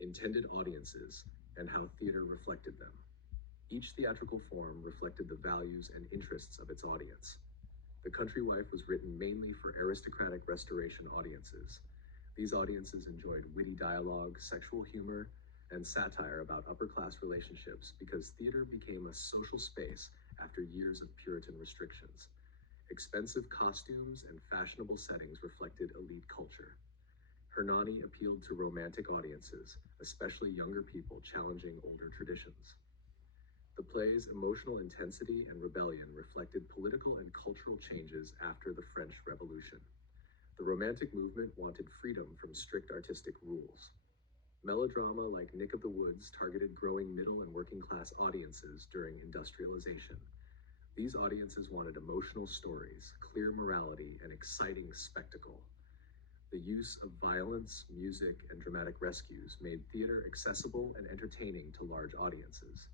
intended audiences, and how theater reflected them. Each theatrical form reflected the values and interests of its audience. The Country Wife was written mainly for aristocratic Restoration audiences. These audiences enjoyed witty dialogue, sexual humor, and satire about upper class relationships because theater became a social space after years of Puritan restrictions. Expensive costumes and fashionable settings reflected elite culture. Hernani appealed to romantic audiences, especially younger people challenging older traditions. The play's emotional intensity and rebellion reflected political and cultural changes after the French Revolution. The Romantic movement wanted freedom from strict artistic rules. Melodrama like Nick of the Woods targeted growing middle and working class audiences during industrialization. These audiences wanted emotional stories, clear morality, and exciting spectacle. The use of violence, music, and dramatic rescues made theater accessible and entertaining to large audiences.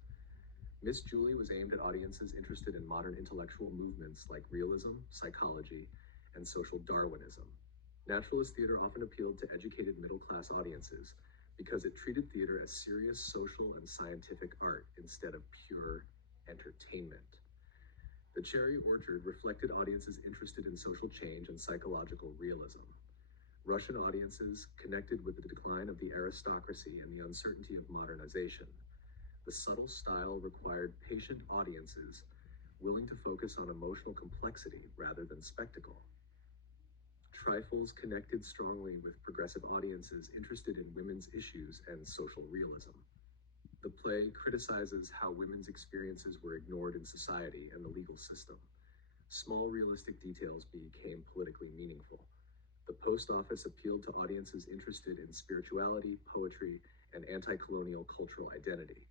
Miss Julie was aimed at audiences interested in modern intellectual movements like realism, psychology, and social Darwinism. Naturalist theater often appealed to educated middle class audiences because it treated theater as serious social and scientific art instead of pure entertainment. The Cherry Orchard reflected audiences interested in social change and psychological realism. Russian audiences connected with the decline of the aristocracy and the uncertainty of modernization. The subtle style required patient audiences willing to focus on emotional complexity rather than spectacle. Trifles connected strongly with progressive audiences interested in women's issues and social realism. The play criticizes how women's experiences were ignored in society and the legal system. Small realistic details became politically meaningful. The post office appealed to audiences interested in spirituality, poetry, and anti colonial cultural identity.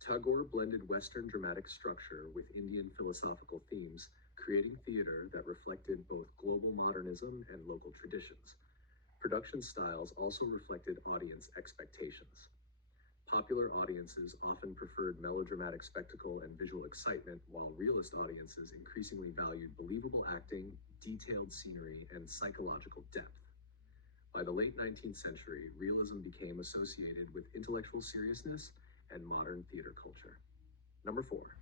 Tagore blended Western dramatic structure with Indian philosophical themes, creating theater that reflected both global modernism and local traditions. Production styles also reflected audience expectations. Popular audiences often preferred melodramatic spectacle and visual excitement, while realist audiences increasingly valued believable acting, detailed scenery, and psychological depth. By the late 19th century, realism became associated with intellectual seriousness and modern theater culture. Number 4.